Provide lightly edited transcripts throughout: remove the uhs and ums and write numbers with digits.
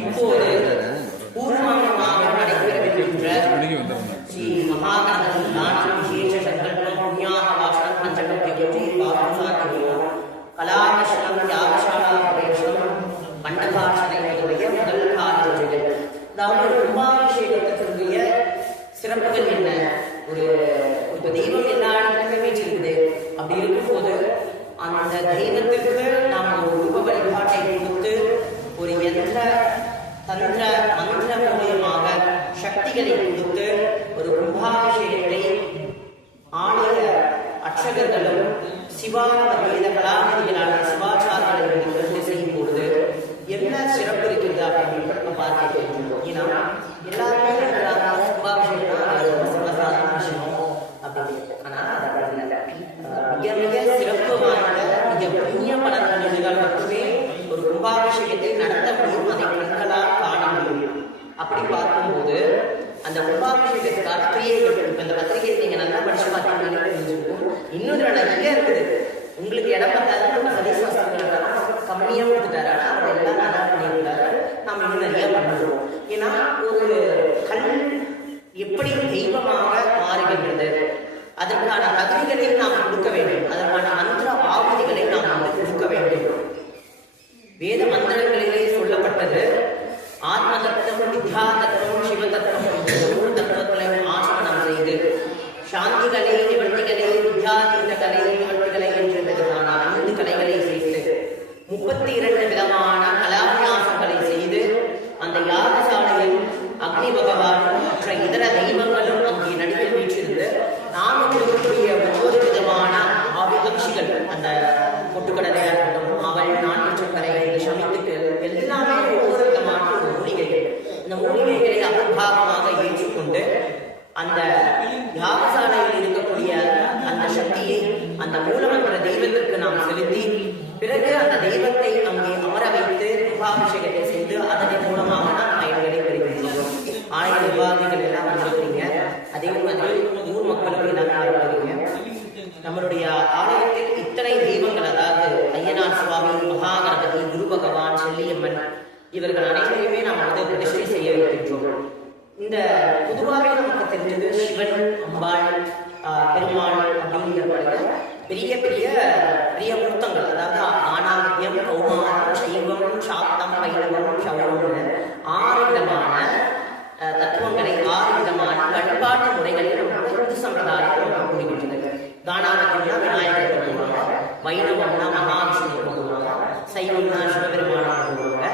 இப்போது பூர்வமாக நடைபெறவிருக்கின்ற ஸ்ரீ மகாகணபதி தானம் விசேஷ சங்கல்பம் புண்ணியாக வாசனம் பஞ்சகத்தியம் கலாகஷனம் யாகசாலா பிரவேசம் மண்டபாசனை முதலிய முதல் காலங்கள். அதாவது கும்பாபிஷேகத்திற்குரிய சிறப்புகள் என்ன? ஒரு தெய்வம் எல்லா இடத்துலையுமே இருக்குது. அப்படி இருக்கும்போது அந்த தெய்வத்திற்கு நாம் ஒரு உருவ வழிபாட்டை கொடுத்து ஒரு எந்த தந்திர மந்திர மூலியமாக சக்திகளை கொடுத்து ஒரு கும்பாபிஷேகத்தை ஆலய அர்ச்சகர்களும் சிவாவேத கலாநிதிகளான சிவாச்சாரியர்கள் செய்யும் பொழுது என்ன சிறப்பு இருக்கிறது அப்படின்னு பார்த்து. ஏன்னா எல்லாருமே கும்பாபிஷேகம் சிவசாதாரண விஷயம் அப்படின்னு. ஆனால் மிக மிக சிறப்பு வாய்ந்த மிக புண்ணிய பலன்கள் இருந்தால் மட்டுமே ஒரு கும்பாபிஷேகத்தை நடத்த முடியும், அதை கண்களால் காண முடியும். அப்படி பார்க்கும்போது அந்த கும்பாபிஷேகத்துக்கான கிரியைகள் இப்போ இந்த பத்திரிகையை நீங்க நல்லா படிச்சு பார்த்தீங்கன்னா தெரிஞ்சுக்கும். இன்னொரு நிறைய இருக்குது. உங்களுக்கு இடம் பார்த்தாது நம்ம சதீஸ்வரர்கள் கம்மியாக கொடுத்துட்டாரு, ஆனால் அவர் எல்லாம் நல்லா பண்ணியிருந்தாரு. நாம் இன்னும் நிறைய பண்ணுறோம். ஏன்னா ஒரு கல் எப்படி தெய்வமாக மாறுகின்றது, அதற்கான தகுதிகளை நாம் கொடுக்க வேண்டும், அதற்கான மந்திர ஆகுதிகளை நாம் கொடுக்க வேண்டும். வேத மந்திரங்களிலே சொல்லப்பட்டது ஆத்ம தத்துவம், வித்யா தத்துவம், சிவ தத்துவம், மூன்று தத்துவங்களையும் ஆசனம் செய்து சாந்திகளை, நிவர்த்திகளை, வித்யாதீத கலை, நிவர்த்திகளை என்று விதமான 5 கலைகளை செய்து 32 விதமான கலாபியாசங்களை செய்து அந்த யாகசாலையில் அக்னி பகவானும் மற்ற இதர தெய்வங்களும் அங்கே நடுவில் வீற்றிருந்து நாம் கொடுக்கக்கூடிய ஒவ்வொரு விதமான அபிஷிகள், அந்த பொட்டுக்கடலையாக இருக்கட்டும், அவள் நாட்டு சக்கரை, சமைத்துக்கு எல்லாமே ஒவ்வொரு விதமான ஒரு மூலிகைகள். இந்த மூலிகைகளை அபிபாகமாக ஏற்றுக்கொண்டு அந்த யாகசாலையில் இருக்கக்கூடிய அந்த சக்தியை அந்த மூலமந்திர தெய்வத்திற்கு நாம் செலுத்தி பிறகு அந்த தெய்வத்தை அங்கே அமர வைத்து கும்பாபிஷேகத்தை செய்து அதன் மூலமாக நாம் பயன்களை பெறுகின்றோம். ஆலய நிர்வாகிகள் எல்லாம் வந்திருக்கிறீங்க, அதே மாதிரி ஊர் மக்களுக்கு எல்லாம் வருவீங்க. நம்மளுடைய ஆலயத்தில் இத்தனை தெய்வங்கள், அதாவது ஐயனார் சுவாமி, மகாகணபதி, குரு பகவான், செல்லியம்மன், இவர்கள் அனைவரையுமே நாம் பிரதிஷ்டை செய்ய இருக்கின்றோம். இந்த பொதுவாகவே நமக்கு தெரிஞ்சது சிவன், அம்பாள், பெருமாள் அப்படிங்கிற பெரிய பெரிய பெரிய மூர்த்தங்கள், அதாவது ஆனாகியம், கௌமாரம், சைவம், சாப்தம், வைணவம், சௌரம்னு 6 விதமான தத்துவங்களை 6 விதமான வழிபாட்டு முறைகளை நம்ம இந்து சம்பிரதாயம் நம்ம கூறுகின்றது. கானாவத்தியம்னா விநாயகர் கொண்டுவாங்க, வைணவம்னா மகாவிஷ்ணு கொண்டுவாங்க, சைவம்னா சிவபெருமானை கொண்டுவாங்க,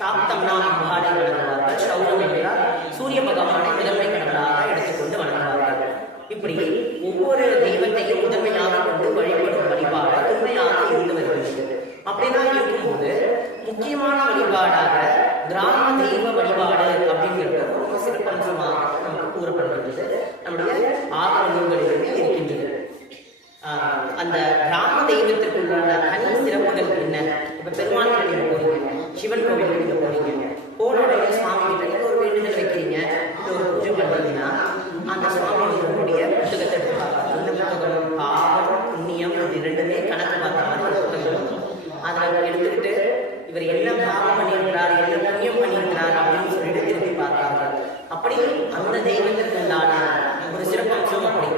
சாப்தம்னா அம்பாளை வணங்குவார்கள், சௌரம் என்றால் சூரிய பகவானை முதன்மை கடவுளாக எடுத்துக்கொண்டு வணங்குவார்கள். இப்படி ஒவ்வொரு தெய்வத்தையும் முதன்மையாக கொண்டு வழிபடும் வழிபாடு உண்மையாக இருந்து வருகிறது. அப்படிதான் இருக்கும்போது முக்கியமான வழிபாடாக கிராம தெய்வ வழிபாடு அப்படிங்கிறது ரொம்ப சிறப்பம்சமாக நமக்கு கூறப்படுகின்றது. நம்முடைய ஆகம நூல்களிலுமே இருக்கின்றது. அந்த கிராம தெய்வத்திற்குள்ள தனி சிறப்புகள் என்ன? இப்ப பெருமாள் கோவில் போறீங்க, சிவன் கோவில் போறீங்க, போனுடைய சுவாமி கிட்ட ஒரு வேண்டுதல் வைக்கிறீங்க, ஒரு பூஜை பண்றீங்கன்னா அந்த சுவாமி உங்களுடைய புத்தகத்தை எடுத்துப்பாங்க. அந்த புத்தகம் பாவம், புண்ணியம், இது 2மே கணக்கு பார்த்த புத்தகம். அதை எடுத்துக்கிட்டு இவர் என்ன பாவம் பண்ணியிருக்கிறார், என்ன புண்ணியம் பண்ணியிருக்கிறார் அப்படின்னு சொல்லிட்டு திருப்பி பார்க்கிறார்கள். அப்படி அந்த தெய்வத்திற்கு உண்டான ஒரு சிறப்பம்சம் அப்படி.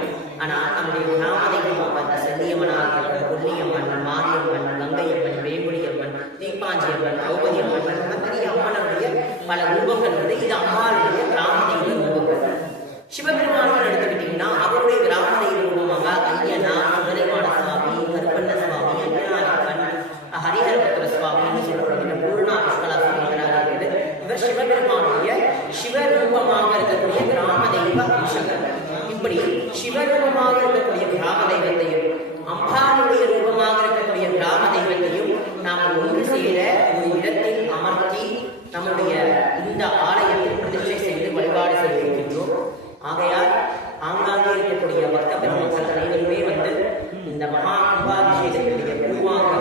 ஆனா நம்முடைய கிராம தெய்வம் செல்லியம்மனாக, கொல்லியம்மன், மாரியம்மன், கங்கையம்மன், வேம்புலியம்மன், தீப்பாஞ்சியம்மன், திரௌபதியம்மன், பெரிய அம்மனுடைய பல ரூபங்கள் வந்து இது அம்மாவுடைய கிராம தெய்வ ரூபங்கள். சிவபெருமான் எடுத்துக்கிட்டீங்கன்னா அவருடைய கிராம தெய்வ ரூபமாக ஐயனா, சுந்தரமான சுவாமி, கருப்பண்ண சுவாமி, ஐயனாரப்பன், ஹரிஹரபுத்திர சுவாமின்னு சொல்லப்படுகிற பூர்ணா புஷ்கலா சுவாமி, இவர் சிவபெருமானுடைய சிவரூபமாக இருக்கக்கூடிய கிராம தெய்வ அம்சங்கள். இப்படி சிவரூபமாக இருக்கக்கூடிய கிராம தெய்வத்தையும் அம்பாளுடைய ரூபமாக இருக்கக்கூடிய கிராம தெய்வத்தையும் நாம் ஒன்று சேர ஒரு இடத்தில் அமர்த்தி நம்முடைய இந்த ஆலயத்தில் பிரதிஷ்டை செய்து வழிபாடு செய்திருக்கின்றோம். ஆகையால் ஆங்காங்கே இருக்கக்கூடிய பக்த பெருமக்கள் அனைவருமே வந்து இந்த மகா கும்பாபிஷேகத்தினுடைய பூர்வாங்க